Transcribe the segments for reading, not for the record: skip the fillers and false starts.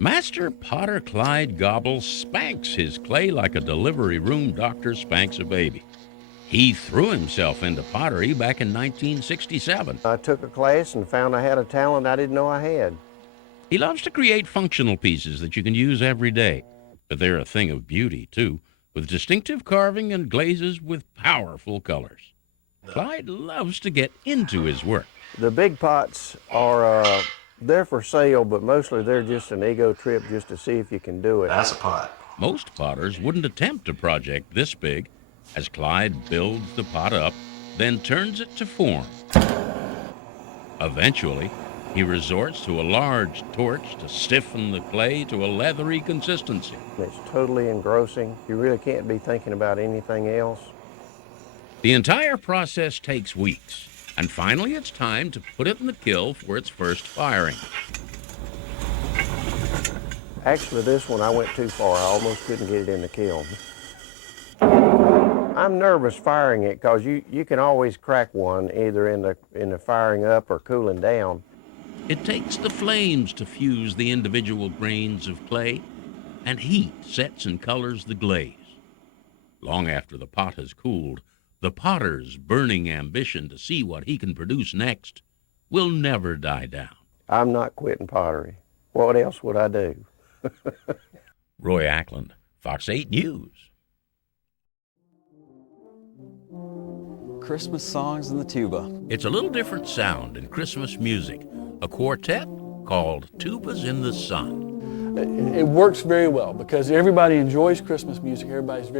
Master potter Clyde Gobble spanks his clay like a delivery room doctor spanks a baby. He threw himself into pottery back in 1967. I took a class and found I had a talent I didn't know I had. He loves to create functional pieces that you can use every day, but they're a thing of beauty, too, with distinctive carving and glazes with powerful colors. Clyde loves to get into his work. The big pots are they're for sale, but mostly they're just an ego trip just to see if you can do it. That's a pot. Most potters wouldn't attempt a project this big, as Clyde builds the pot up, then turns it to form. Eventually, he resorts to a large torch to stiffen the clay to a leathery consistency. It's totally engrossing. You really can't be thinking about anything else. The entire process takes weeks, and finally it's time to put it in the kiln for its first firing. Actually, this one I went too far. I almost couldn't get it in the kiln. I'm nervous firing it because you can always crack one either in the firing up or cooling down. It takes the flames to fuse the individual grains of clay, and heat sets and colors the glaze. Long after the pot has cooled, the potter's burning ambition to see what he can produce next will never die down. I'm not quitting pottery. What else would I do? Roy Ackland, Fox 8 News. Christmas songs in the tuba. It's a little different sound in Christmas music, a quartet called Tubas in the Sun. It works very well because everybody enjoys Christmas music. Everybody's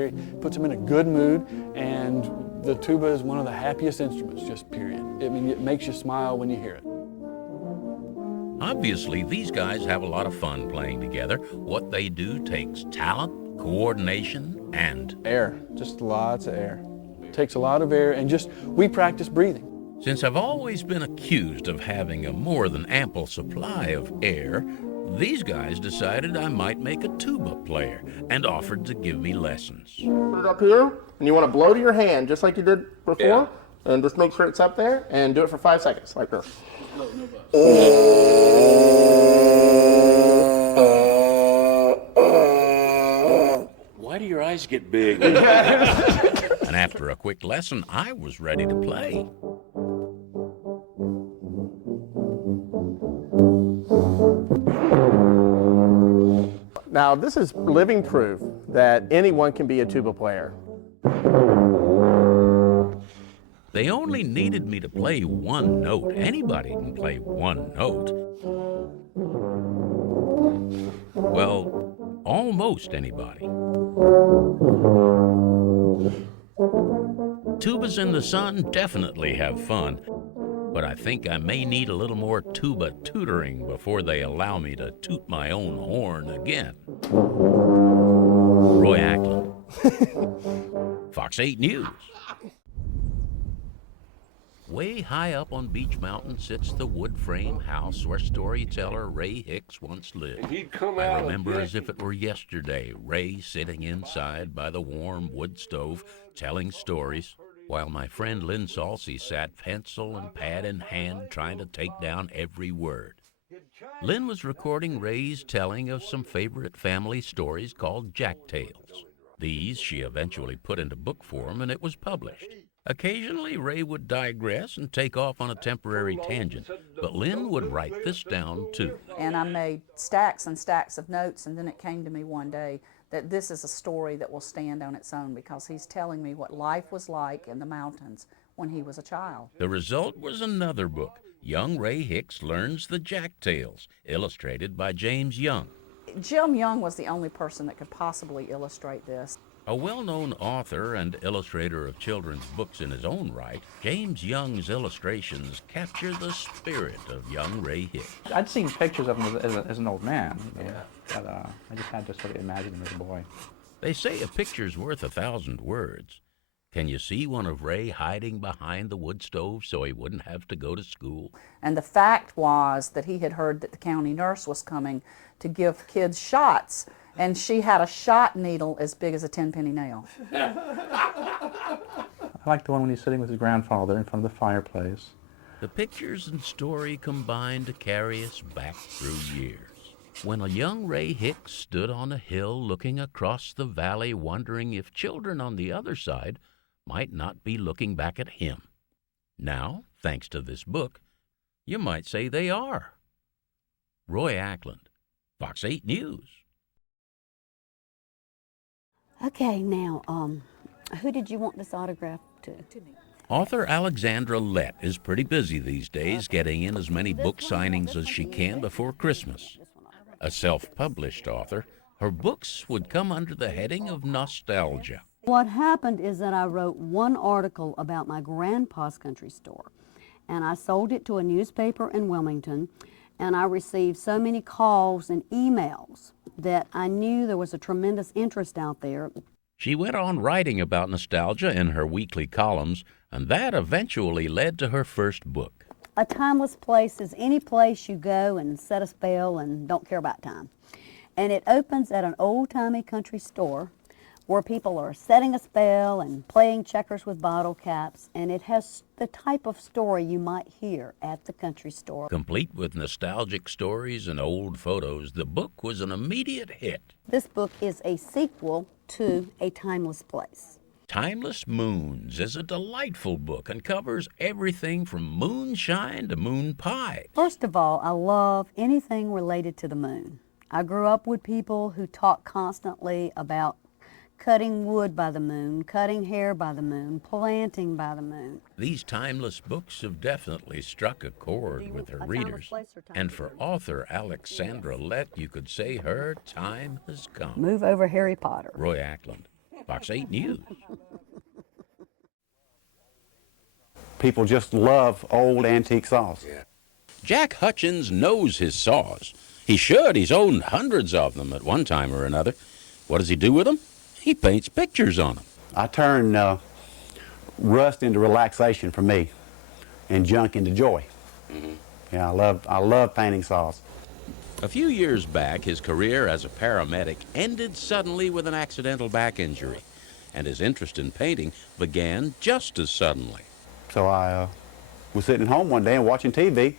puts them in a good mood, and the tuba is one of the happiest instruments, just period. I mean, it makes you smile when you hear it. Obviously, these guys have a lot of fun playing together. What they do takes talent, coordination, and air, just lots of air. It takes a lot of air, and we practice breathing. Since I've always been accused of having a more than ample supply of air, these guys decided I might make a tuba player and offered to give me lessons. Put it up here, and you want to blow to your hand just like you did before, and just make sure it's up there, and do it for 5 seconds, like this. Why do your eyes get big? And after a quick lesson, I was ready to play. Now, this is living proof that anyone can be a tuba player. They only needed me to play one note. Anybody can play one note. Well, almost anybody. Tubas in the Sun definitely have fun, but I think I may need a little more tuba tutoring before they allow me to toot my own horn again. Roy Ackland, Fox 8 News. Way high up on Beach Mountain sits the wood frame house where storyteller Ray Hicks once lived. I remember as if it were yesterday, Ray sitting inside by the warm wood stove telling stories, while my friend Lynn Sasi sat pencil and pad in hand trying to take down every word. Lynn was recording Ray's telling of some favorite family stories called Jack Tales. These she eventually put into book form and it was published. Occasionally, Ray would digress and take off on a temporary tangent, but Lynn would write this down too. And I made stacks and stacks of notes, and then it came to me one day that this is a story that will stand on its own because he's telling me what life was like in the mountains when he was a child. The result was another book, Young Ray Hicks Learns the Jack Tales, illustrated by James Young. Jim Young was the only person that could possibly illustrate this. A well-known author and illustrator of children's books in his own right, James Young's illustrations capture the spirit of young Ray Hicks. I'd seen pictures of him as an old man, but I just had to sort of imagine him as a boy. They say a picture's worth 1,000 words. Can you see one of Ray hiding behind the wood stove so he wouldn't have to go to school? And the fact was that he had heard that the county nurse was coming to give kids shots, and she had a shot needle as big as a 10-penny nail. I like the one when he's sitting with his grandfather in front of the fireplace. The pictures and story combine to carry us back through years. when a young Ray Hicks stood on a hill looking across the valley, wondering if children on the other side might not be looking back at him. Now, thanks to this book, you might say they are. Roy Ackland, Fox 8 News. Okay, now, who did you want this autograph to? To me. Author Alexandra Lett is pretty busy these days, getting in as many book signings as she can before Christmas. A self-published author, her books would come under the heading of nostalgia. What happened is that I wrote one article about my grandpa's country store, and I sold it to a newspaper in Wilmington, and I received so many calls and emails that I knew there was a tremendous interest out there. She went on writing about nostalgia in her weekly columns, and that eventually led to her first book. A timeless place is any place you go and set a spell and don't care about time. And it opens at an old-timey country store where people are setting a spell and playing checkers with bottle caps, and it has the type of story you might hear at the country store. Complete with nostalgic stories and old photos, the book was an immediate hit. This book is a sequel to A Timeless Place. Timeless Moons is a delightful book and covers everything from moonshine to moon pie. First of all, I love anything related to the moon. I grew up with people who talk constantly about cutting wood by the moon, cutting hair by the moon, planting by the moon. These timeless books have definitely struck a chord with her readers. And for author Alexandra Lett, you could say her time has come. Move over Harry Potter. Roy Ackland, Fox 8 News. People just love old antique saws. Yeah. Jack Hutchins knows his saws. He should. He's owned hundreds of them at one time or another. What does he do with them? He paints pictures on them. I turn rust into relaxation for me and junk into joy. Mm-hmm. Yeah, I love painting saws. A few years back, his career as a paramedic ended suddenly with an accidental back injury, and his interest in painting began just as suddenly. So I was sitting at home one day and watching TV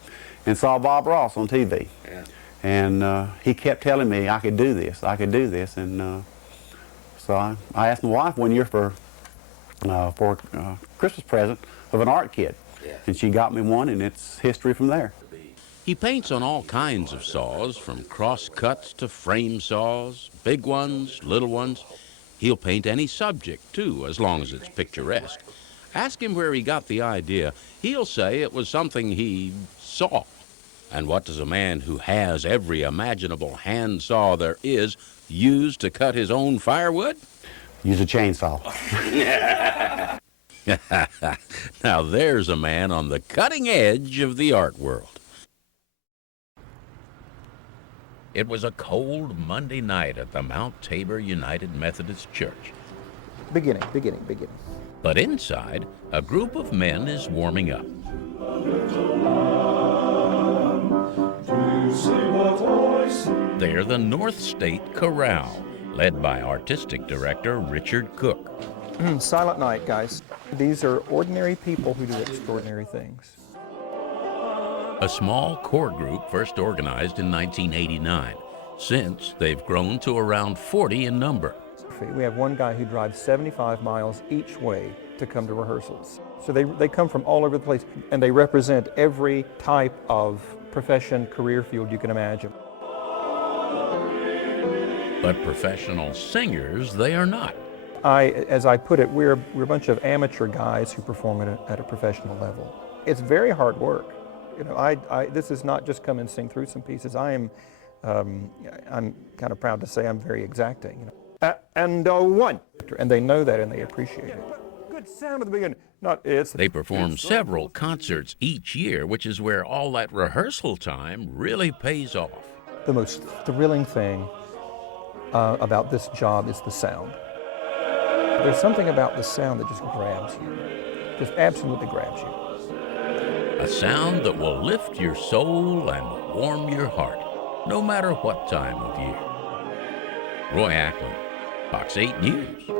and saw Bob Ross on TV. Yeah. And he kept telling me I could do this, and so I asked my wife one year for a Christmas present of an art kit, yeah. And she got me one, and it's history from there. He paints on all kinds of saws, from cross cuts to frame saws, big ones, little ones. He'll paint any subject, too, as long as it's picturesque. Ask him where he got the idea. He'll say it was something he saw. And what does a man who has every imaginable hand saw there is use to cut his own firewood? Use a chainsaw. Now there's a man on the cutting edge of the art world. It was a cold Monday night at the Mount Tabor United Methodist Church. Beginning. But inside, a group of men is warming up. They're the North State Chorale, led by artistic director Richard Cook. Silent night, guys. These are ordinary people who do extraordinary things. A small core group first organized in 1989. Since, they've grown to around 40 in number. We have one guy who drives 75 miles each way to come to rehearsals. So they come from all over the place, and they represent every type of profession, career field you can imagine. But professional singers, they are not. As I put it, we're a bunch of amateur guys who perform at a professional level. It's very hard work. You know, this is not just come and sing through some pieces. I'm kind of proud to say I'm very exacting. You know. And one, and they know that and they appreciate it. Good sound at the beginning. They perform several concerts each year, which is where all that rehearsal time really pays off. The most thrilling thing about this job is the sound. There's something about the sound that just grabs you, just absolutely grabs you. A sound that will lift your soul and warm your heart, no matter what time of year. Roy Ackland, Fox 8 News.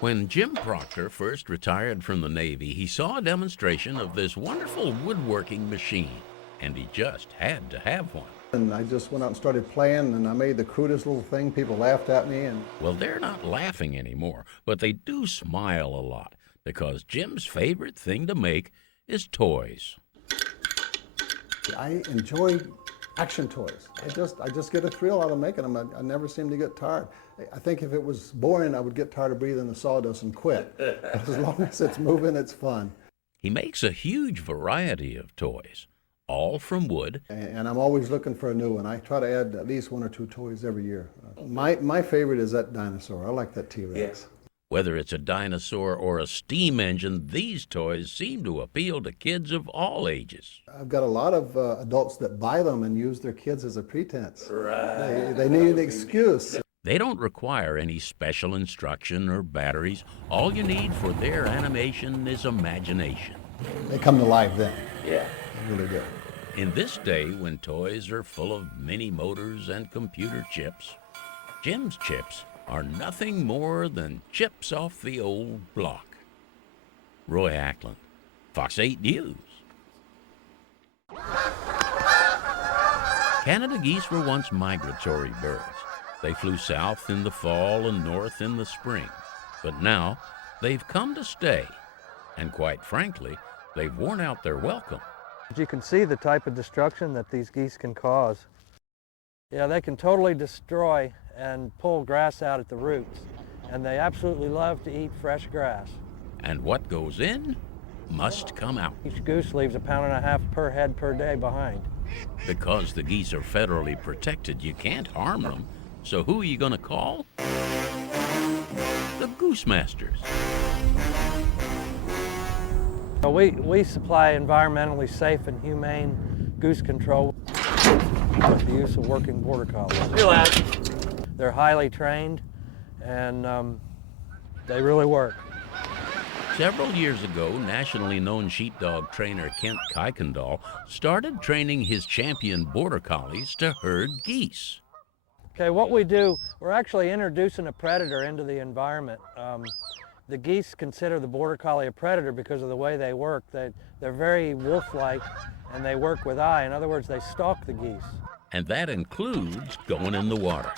When Jim Proctor first retired from the Navy, he saw a demonstration of this wonderful woodworking machine. and he just had to have one. And I just went out and started playing, and I made the crudest little thing. People laughed at me. And Well, they're not laughing anymore, but they do smile a lot, because Jim's favorite thing to make is toys. I enjoy action toys. I just get a thrill out of making them. I never seem to get tired. I think if it was boring, I would get tired of breathing the sawdust and quit. But as long as it's moving, it's fun. He makes a huge variety of toys, all from wood. And I'm always looking for a new one. I try to add at least 1 or 2 toys every year. My favorite is that dinosaur. I like that T-Rex. Yes. Whether it's a dinosaur or a steam engine, these toys seem to appeal to kids of all ages. I've got a lot of adults that buy them and use their kids as a pretense. Right. They need an excuse. They don't require any special instruction or batteries. All you need for their animation is imagination. They come to life then. Yeah. They really do. In this day, when toys are full of mini motors and computer chips, Jim's chips are nothing more than chips off the old block. Roy Ackland, Fox 8 News. Canada geese were once migratory birds. They flew south in the fall and north in the spring. But now, they've come to stay. And quite frankly, they've worn out their welcome. You can see the type of destruction that these geese can cause. Yeah, they can totally destroy and pull grass out at the roots. And they absolutely love to eat fresh grass. And what goes in must come out. Each goose leaves 1.5 pounds per head per day behind. Because the geese are federally protected, you can't harm them. So who are you going to call? The Goose Masters. We supply environmentally safe and humane goose control with the use of working border collies. They're highly trained, and they really work. Several years ago, nationally known sheepdog trainer Kent Kuykendall started training his champion border collies to herd geese. Okay, what we do, we're actually introducing a predator into the environment. The geese consider the border collie a predator because of the way they work. They're very wolf-like, and they work with eye. In other words, they stalk the geese. And that includes going in the water.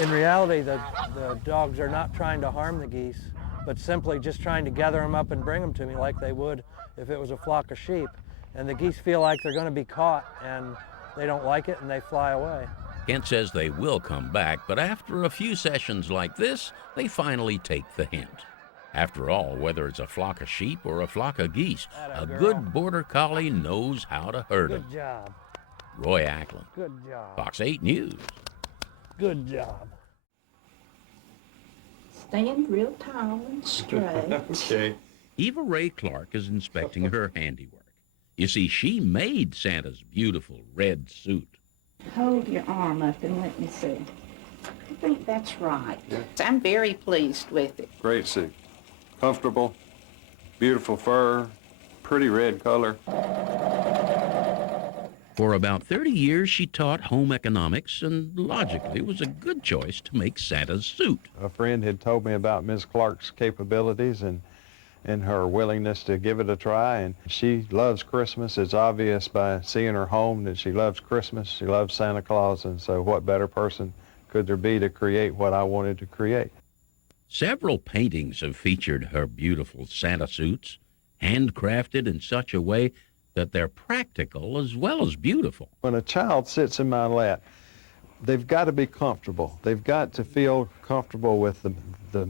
In reality, the dogs are not trying to harm the geese, but simply just trying to gather them up and bring them to me like they would if it was a flock of sheep. And the geese feel like they're going to be caught, and they don't like it, and they fly away. Kent says they will come back, but after a few sessions like this, they finally take the hint. After all, whether it's a flock of sheep or a flock of geese, a good border collie knows how to herd them. Good job. Roy Ackland, Good job. Fox 8 News. Good job. Stand real tall and straight. Okay. Eva Ray Clark is inspecting her handiwork. You see, she made Santa's beautiful red suit. Hold your arm up and let me see. I think that's right. Yeah. I'm very pleased with it. Great suit. Comfortable, beautiful fur, pretty red color. For about 30 years, she taught home economics, and logically it was a good choice to make Santa's suit. A friend had told me about Ms. Clark's capabilities and her willingness to give it a try, and she loves Christmas. It's obvious by seeing her home that she loves Christmas, she loves Santa Claus, and so what better person could there be to create what I wanted to create? Several paintings have featured her beautiful Santa suits, handcrafted in such a way that they're practical as well as beautiful. When a child sits in my lap, they've got to be comfortable. They've got to feel comfortable with the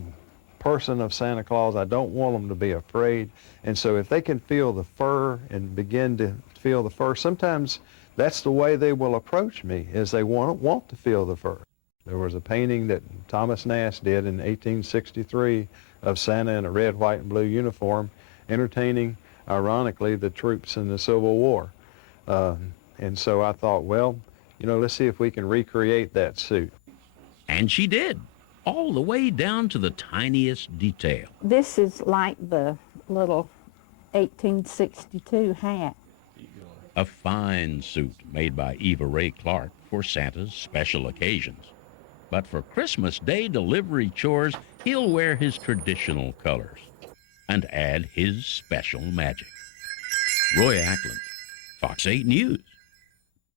person of Santa Claus. I don't want them to be afraid. And so if they can feel the fur and begin to feel the fur, sometimes that's the way they will approach me, is they want to feel the fur. There was a painting that Thomas Nast did in 1863 of Santa in a red, white, and blue uniform, entertaining, ironically, the troops in the Civil War. And so I thought, well, let's see if we can recreate that suit. And she did, all the way down to the tiniest detail. This is like the little 1862 hat. A fine suit made by Eva Ray Clark for Santa's special occasions. But for Christmas Day delivery chores, he'll wear his traditional colors and add his special magic. Roy Ackland, Fox 8 News.